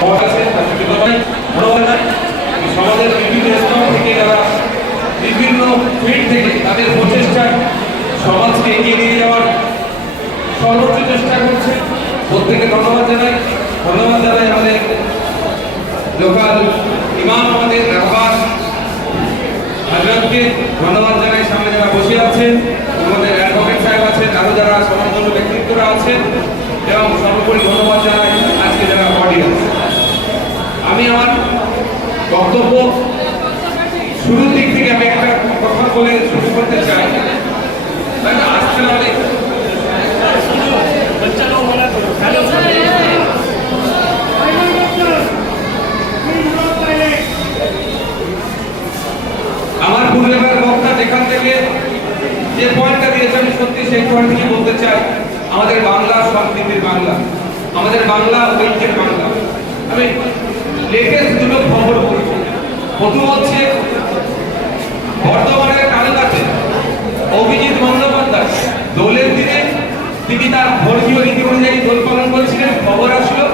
পথ আছে তার সমাজের বিভিন্ন থেকে যারা বিভিন্ন ফিল্ড থেকে তাদের প্রচেষ্টায় সমাজকে এগিয়ে নিয়ে যাওয়ার সর্বোচ্চ চেষ্টা করছে। প্রত্যেকে ধন্যবাদ জানাই। ধন্যবাদ জানাই আমাদের লোকাল ইমাম আমাদের রাহবার হাজরতকে। সামনে যারা বসে আছেন, আমাদের অ্যাডভোকেট সাহেব আছেন, আরও যারা সমাজগত ব্যক্তিত্বরা আছেন। এবং সর্বোপরি ধন্যবাদ জানাই আমি আমার বক্তব্য শুরুর দিক থেকে আমি একটা কথা বলে শুরু করতে চাই। মানে আমার বক্তা যেখান থেকে যে পয়েন্টটা দিয়েছে, আমি সত্যি সেই পয়েন্ট থেকে বলতে চাই, আমাদের বাংলা সংস্কৃতির বাংলা। আমাদের বাংলা ঐক্যের বাংলা। আমি লেটেস্ট দুটো খবর প্রথম হচ্ছে বর্তমানের কালকাতে অভিজিৎ বন্দ্যোপাধ্যায়। দোলের দিনে তিনি তার ধর্মীয় রীতি অনুযায়ী দোল পালন করেছিলেন, খবর আসলো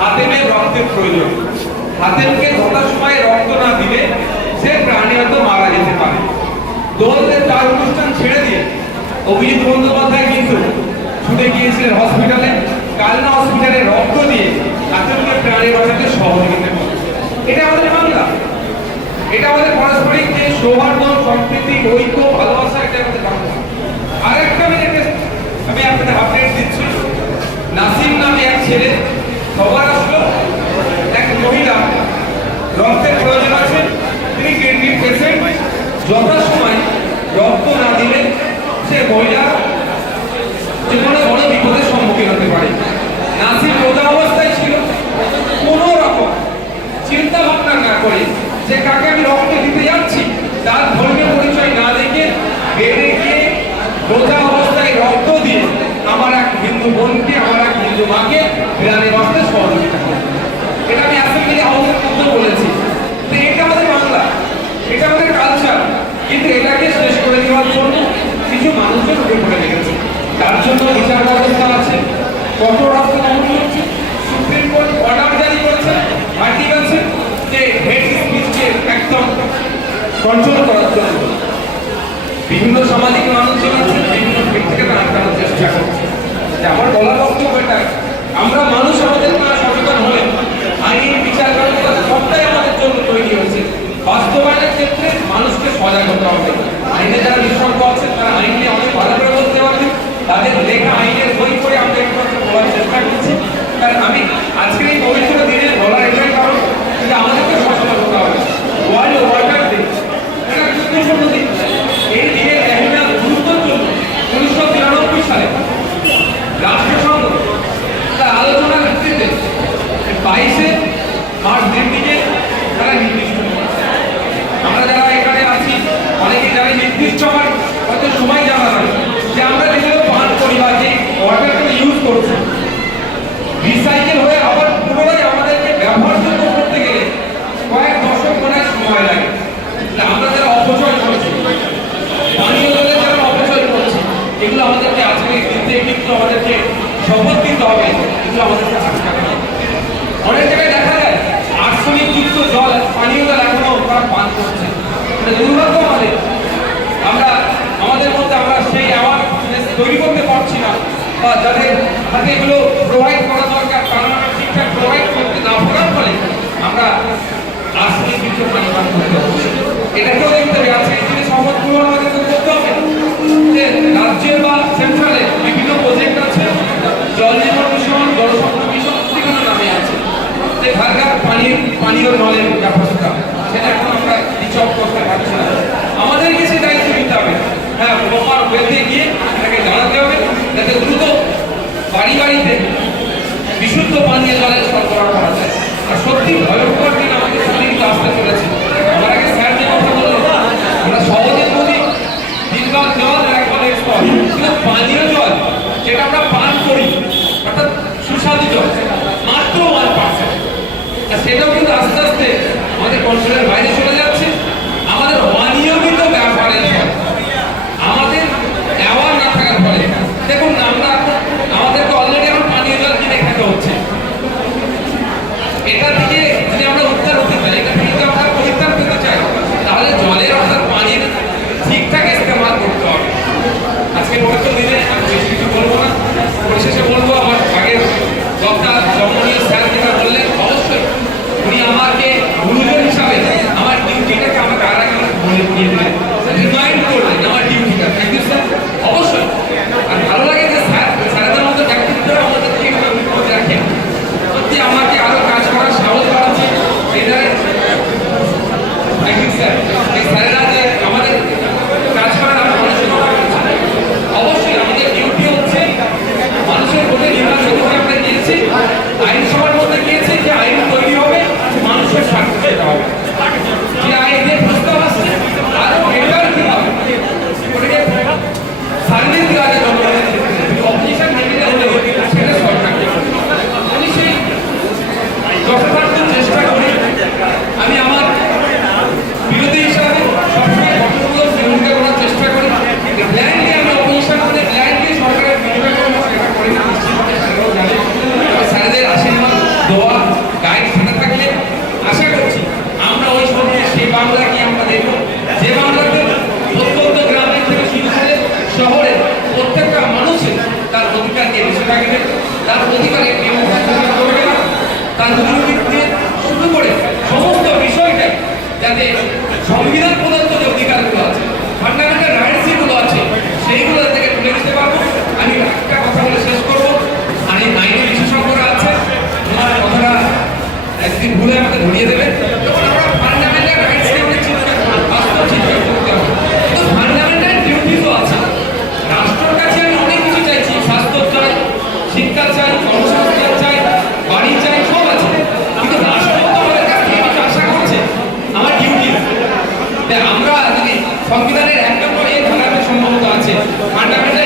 হাতেমের রক্তের প্রয়োজন। হাতেমকে যথার সময় রক্ত না দিলে সে প্রাণে হয়তো মারা যেতে পারে। দোলের তার অনুষ্ঠান ছেড়ে দিয়ে অভিজিৎ বন্দ্যোপাধ্যায় কিন্তু ছুটে গিয়েছিলেন হসপিটালে। কালনা হসপিটালে রক্ত দিয়ে হাতেমকে প্রাণী বাঁচাতে সহযোগিতা করি এটা আমাদের বাংলা। এটা আমাদের পারস্পরিক যে সৌহার্দ্য, সম্প্রীতি, ঐক্য, ভালোবাসা, এটা আমাদের বাংলা আরেকটা আমি latest আমি আপনাদের আপডেট দিচ্ছি নাসিম নামে এক ছেলে খবর আসলো এক মহিলা রক্তের প্রয়োজন আছে তিনি কিডনি পেশেন্ট যথাসময় রক্ত না দিলে সে মহিলা যে কোনো বড় বিপদের সম্মুখীন হতে পারে নাসিম রোজা অবস্থায় ছিল কোনো রকম চিন্তা ভাবনা না করে যে কাকে আমি রক্ত দিতে যাচ্ছি তার ধর্মীয় পরিচয় না দেখে বেড়ে গিয়ে রোজা অবস্থায় রক্ত দিয়ে আমার এক হিন্দু বোনকে, আমার এক হিন্দু মাকে গ্রামে বাঁচতে সহযোগিতা করে। এটা আমি অ্যাসেম্বলি হাউসের মধ্যে বলেছি তো এটা আমাদের বাংলা, এটা আমাদের কালচার কিন্তু এটাকে শেষ করে দেওয়ার জন্য কিছু মানুষজন উঠে পড়ে লেগেছে। তার জন্য বিচার ব্যবস্থা আছে, কঠোর রাস্তা দমন হচ্ছে সুপ্রিম কোর্ট অর্ডার জারি করেছে আর্টিক আছে যে হেড স্পিচকে একদম কন্ট্রোল করার জন্য বিভিন্ন সামাজিক মানুষজন বিভিন্ন দিক থেকে তারা চেষ্টা করছে। আমার বলার বক্তব্য এটা আমরা মানুষ আমাদের না সচেতন হলে আইন বিচার ব্যবস্থা সবটাই আমাদের জন্য তৈরি হয়েছে বাস্তবায়নের ক্ষেত্রে মানুষকে সজাগ হতে হবে আইনে যারা বিশেষজ্ঞ আছে তারা আইন নিয়ে অনেক ভালো করে বলতে পারবে তাদের লেখা আইনের বই করে আমরা একটু একটু বলার চেষ্টা করছি কারণ আমি আজকের এই পবিত্র দিনে বলার এটাই কারণ যে আমাদেরকে সচেতন হতে হবে ওয়ার্ল্ড ওয়াটার ডে এটা গুরুত্বপূর্ণ দিন এই দিনের এহিনা গুরুত্বের জন্য উনিশশো তিরানব্বই সালে রাষ্ট্রসংঘ তার আলোচনার ভিত্তিতে বাইশে মার্চ দিনটিকে তারা নির্দিষ্ট করেছে। আমরা যারা এখানে আছি অনেকে এগুলো আমাদেরকে আজকে আমাদেরকে শপথ দিতে হবে, এগুলো আমাদেরকে আটকাতে হবে। অনেক জায়গায় দেখা যায়, আর্সেনিক যুক্ত জল পানীয় জল এখনও তারা পান করছে। দুর্ভাগ্য আমাদের আমরা আমাদের মধ্যে আমরা সেই অ্যাওয়ারনেস তৈরি করতে পারছি না বা যাদের এগুলো প্রোভাইড করা দরকার, তারা ঠিকঠাক প্রোভাইড করতে না পারার ফলে আমরা হচ্ছে এটাকেও দেখতে আজকে দিনে শপথ পূরণ আমাদেরকে করতে হবে। যে রাজ্যে বা বিভিন্ন প্রজেক্ট আছে। জল জীবন মিশন জল শক্তি মিশন আছে। যে পানীয় জলের ব্যবস্থা সেটা এখন আমরা রিচঅফ করতে পারছি না আমাদেরকে সেই দায়িত্ব নিতে হবে হ্যাঁ প্রপার ওয়েতে গিয়ে এটাকে জানাতে হবে যাতে দ্রুত বাড়ি বাড়িতে বিশুদ্ধ পানীয় জলের সরবরাহ করা যায় আর সত্যি ভয়ঙ্কর দিন আমাদের সামনে কিন্তু আসতে চলেছে। আমার স্যার যে কথা বলল আমরা সহজে জল একবার কিন্তু পানীয় জল, যেটা আমরা তার অধিকারে তার দুর্নীতি শুরু করে সমস্ত বিষয়টাই যাতে সংবিধান সংবিধানের এক এই ধারাটা সম্ভবত আছে। আন্ডারগ্রাউন্ডে